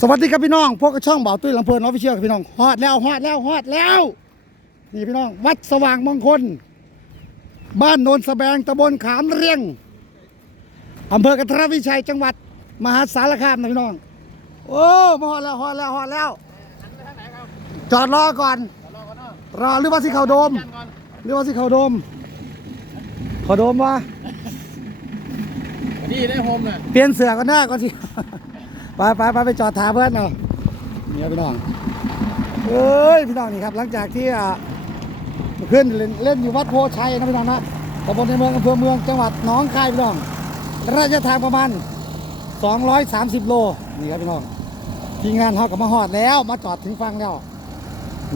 สวัสดีครับพี่น้องพวกกระช่องเบาตุ้ยลำเพลินออฟฟิเชียลครับพี่น้องฮอดแล้วฮอดแล้วฮอดแล้ว นี่พี่น้อง วัดสว่างมงคล บ้านโนนสะแบงตำบลขามเรียงอำเภอกระทรวิชัยจังหวัด มหาสารคามนะพี่น้อง โอ้มาฮอดแล้วฮอดแล้วฮอดแล้ว จอดรอก่อน รอหรือว่าสิเขาโดม หรือว่าสิเขาโดมเขาโดมวะนี่ได้โฮมน่ะเปลี่ยนเสือกันหน้าก่อนสิ ไปไปไปไปจอดถาเพื่อนเนาะนี่ครับพี่น้องเอ้ยพี่น้องนี่ครับ หลังจากที่อะเพื่อนเล่นเล่นอยู่วัดโพชัยนะพี่น้องนะตำบลในเมืองอำเภอเมืองจังหวัดหนองคายพี่น้องระยะทางประมาณ 230 โลนี่ครับพี่น้องทีงานเขากับมาหอดแล้ว มาจอดถึงฟังแล้ว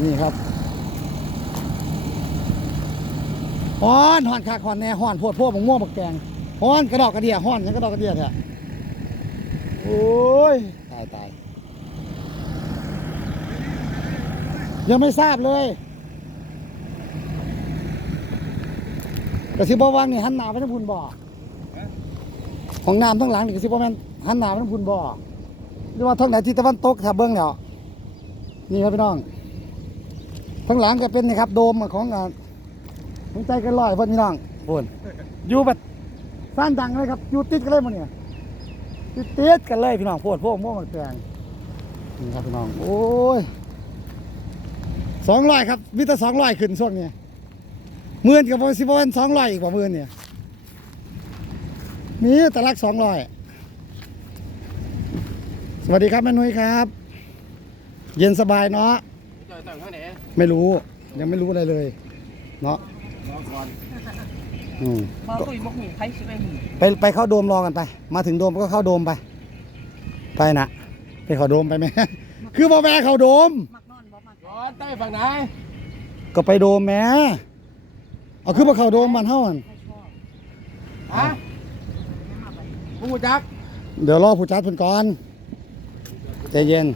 นี่ครับฮ้อนฮ้อนคักฮ้อนแน่ฮ้อนพวดพวกม่วงบักแกงฮ้อนกระดอกกระเดียฮ้อนยังกระดอกกระเดียแท้ โอ้ยตายตายยังไม่ทราบเลยกระซิบบอกว่านี่หันหน้าไปทางพุ่นบ่อของน้ำทั้งหลังนี่กระซิบบอกแม่นหันหน้าไปทางพุ่นบ่อหรือว่าทางไหนที่ตะวันตกถ้าเบิ้งแล้วนี่ครับพี่น้องทั้งหลังก็เป็นนี่ครับ โดมของอ่าของใจกันลอยเพิ่นพี่น้องพุ่นอยู่แบบซ่านดังเลยครับอยู่ติดกันเลยหมันเนี่ย ติดติดกันเลยพี่น้องโพดพวกม่วงมันแปลงนี่ครับพี่น้อง โอ้ยสองร้อยครับมีแต่สองร้อยขึ้นช่วงนี้หมื่นกับสิบวันสองร้อยอีกกว่าหมื่นเนี่ยมีแต่ลักสองร้อยสวัสดีครับแม่นุ้ยครับ เย็นสบายเนาะไม่รู้ยังไม่รู้อะไรเลย เนาะ อก่อนอืมบ่ตุยบ่หูใครสิไปหูไปไปเข้าโดมรอกันไป มาถึงโดมก็เข้าโดมไป ไปนะไปเข้าโดมไปไหม คือบ่แวะเข้าโดม มักนอนบ่มักรอใต้ฝั่งไหนก็ไปโดมแหม่เอาคือมาเข้าโดมบ้านเฮาอั่นใครชอบฮะผู้จักเดี๋ยวรอผู้จัดเพิ่นก่อนใจเย็น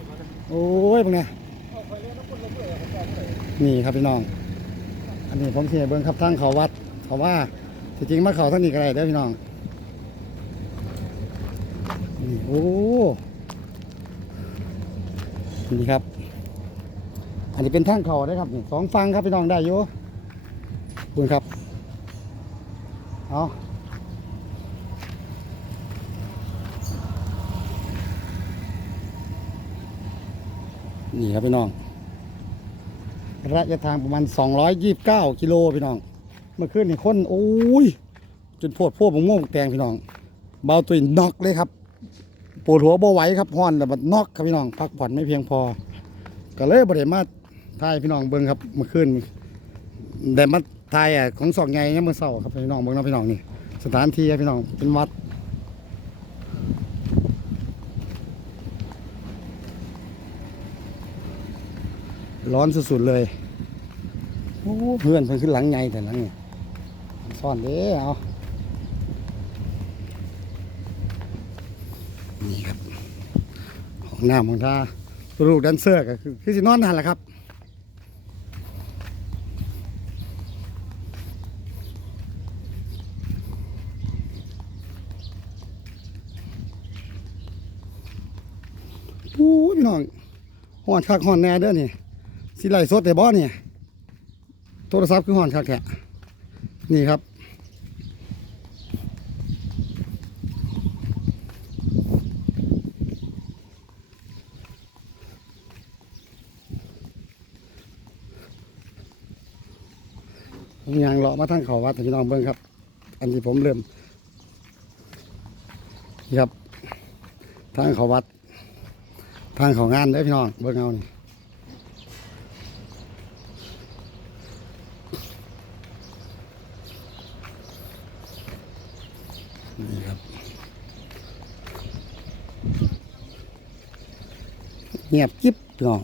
โอ้ยพวกเนี้ยนี่ครับพี่น้อง อันนี้ผมสิให้เบิ่งครับทางเขาวัด เขาว่า ที่จริงมาเขาท่านี้ก็ได้เด้อพี่น้องนี่โอ้นี่ครับ อันนี้เป็นทางเขาได้ครับสองฟังครับพี่น้องได้อยู่ขอบคุณครับเอานี่ครับพี่น้องระยะทางประมาณ 229 กิโลพี่น้อง เมื่อคืนนี่คนโอ้ยจนโพดพวกมะม่วงแตงพี่น้อง เบาตัวน็อกเลยครับปวดหัวบ่ไหวครับพอนแต่บัดน็อกครับพี่น้องพักผ่อนไม่เพียงพอ ก็เลยบ่ได้มาถ่ายพี่น้องเบิ่งครับเมื่อคืนได้มาถ่ายอะของสองไงเนี่ยามมื่อเช้าครับพี่น้องเบิ่งนะพี่น้องนี่สถานที่ครับพี่น้องเป็นวัดร้อนสุดๆเลย โอ้ เพื่อนเพิ่นขึ้นหลังไงแต่หลังนี่ย ซ่อนเด้เอานี่ครับห้องน้ำของท่าลูกแดนเซอร์ก็คือคือสินอนนั่นแหละครับโอ้ยพี่น้องห่อนคักห่อนแน่เด้อนี่สิไลฟ์สดแต่บ่เนี่ยโทรศัพท์คือห่อนคักแท้นี่ครับ ผมยางเลาะมาทางเขาวัดพี่น้องเบิ่งครับ อันที่ผมเริ่มนะครับทางเขาวัด ทางเขางานเด้พี่น้องเบิ่งเอานี่นี่ครับเงียบกิ๊บพี่น้อง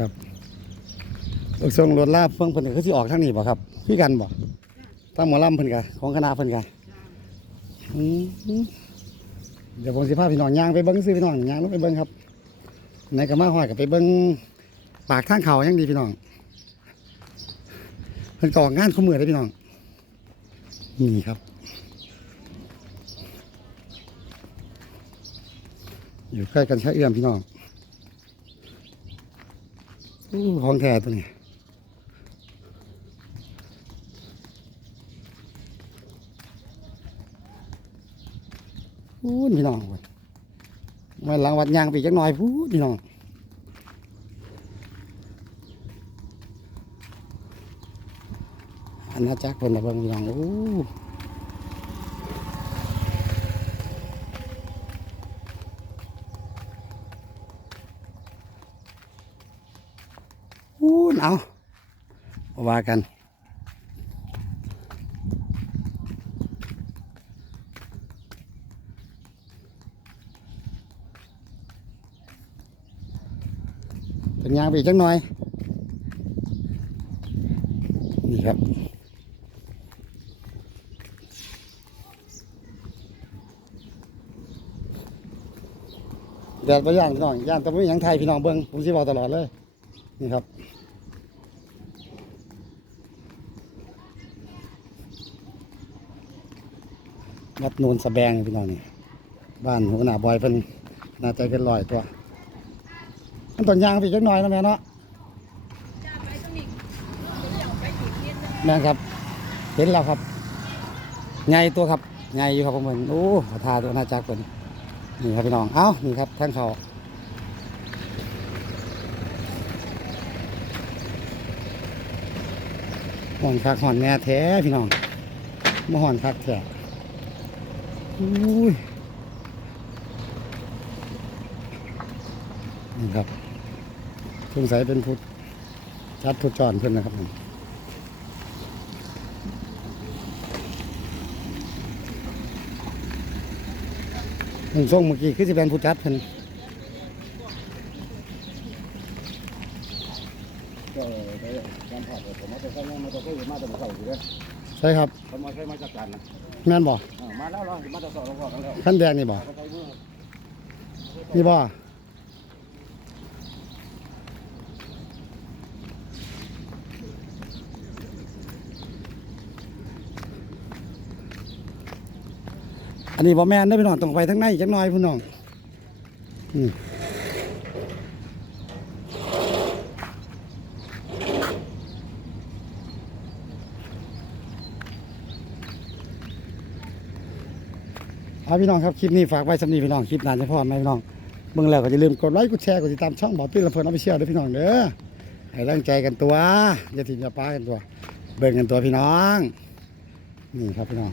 ครับรถส่งรถลาบเพิ่งเพิ่นก็สิออกทางนี้บ่ครับคือกันบ่ตั้งหมอลำเพิ่นกะของคณะเพิ่นกะอืมเดี๋ยวผมสิพาพี่น้องย่างไปเบิ้งซื้อพี่น้องย่างลงไปเบิ้งครับไหนก็มาหอยกับไปเบิ้งปากทางเขายังดีพี่น้องเพิ่นก่องานเขามือเลยพี่น้องนี่ครับ อยู่ใกล้กันใช้เอื้อมพี่น้อง ของแท้ตัวนี้พูดพี่น้องเว้ยมาหลังวัดยางไปจักหน่อยพูดพี่น้องอันน่าจักเพิ่นนะเบิ่งพี่น้องโอ้ เอาบ่ว่ากันเป็นยางไปอีกจังหน่อย นี่ครับแดดไปย่างพี่น้องย่างแต่ไม่หยังไทยพี่น้องเบิ้งผมสิบอกตลอดเลย นี่ครับ วัดโนนสะแบงพี่น้องนี่บ้านหัวหน้าบอยเพิ่นน่าใจเกินร้อยตัวมันต้นยางไปอีกจักหน่อยนะแม่เนาะแม่ครับ เห็นแล้วครับไงตัวครับไงอยู่ครับผมเหมือนโอ้ขอทาตัวน่าจักคนนี่ครับพี่น้องเอ้านี่ครับท่างเขาห่อนคักห่อนแน่แท้พี่น้องมาห่อนคักแท้ อุ้ยนี่ครับสงสัยเป็นพุทธจัดพุทธจอนเพื่อนนะครับผมหนึ่งส่งเมื่อกี้คือสิเป็นพุทธจัดเพิ่นก็ได้การผ่านผมมาแต่ข้างนี้มาแต่ก็อยู่มาแต่เสาอยู่เลยใช่ครับเขามาใช้มาจัดการนะ แม่นบ่มาแล้วเรามาแต่เสาเราบอกกันแล้วขั้นแดงนี่บ่เขาใช้มือนี่บ่อันนี้บ่แม่นได้อพี่น้องต้องไปทางในจักหน่อยพี่น้องอืม เอาพี่น้องครับคลิปนี้ฝากไว้สำนีพี่น้องคลิปนานจะพอไหมพี่น้องเบิ่งแล้วก็อย่าลืมกดไลค์กดแชร์กดติดตามช่องบ่อตื้นลำเพลินเอาไปเชี่ยวด้วยพี่น้องเด้อให้ร่างใจกันตัวอย่าทิ้งอย่าป้ากันตัว เบิ่งกันตัวพี่น้อง นี่ครับพี่น้อง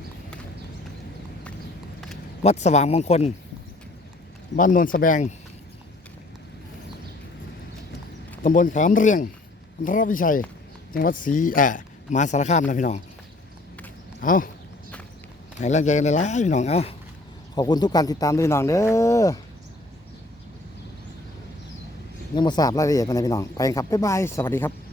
วัดสว่างมงคล บ้านนนสแบงตำบลขามเรียงอำเภอวิชัย จังหวัดศรีอ่ามาสารคามนะพี่น้อง เอาให้แรงใจกันหลายๆพี่น้องเอา ขอบคุณทุกการติดตามด้วยน้องเด้อยังมาทราบรายละเอียดภายในพี่น้อง ไปครับ บ๊ายบาย สวัสดีครับ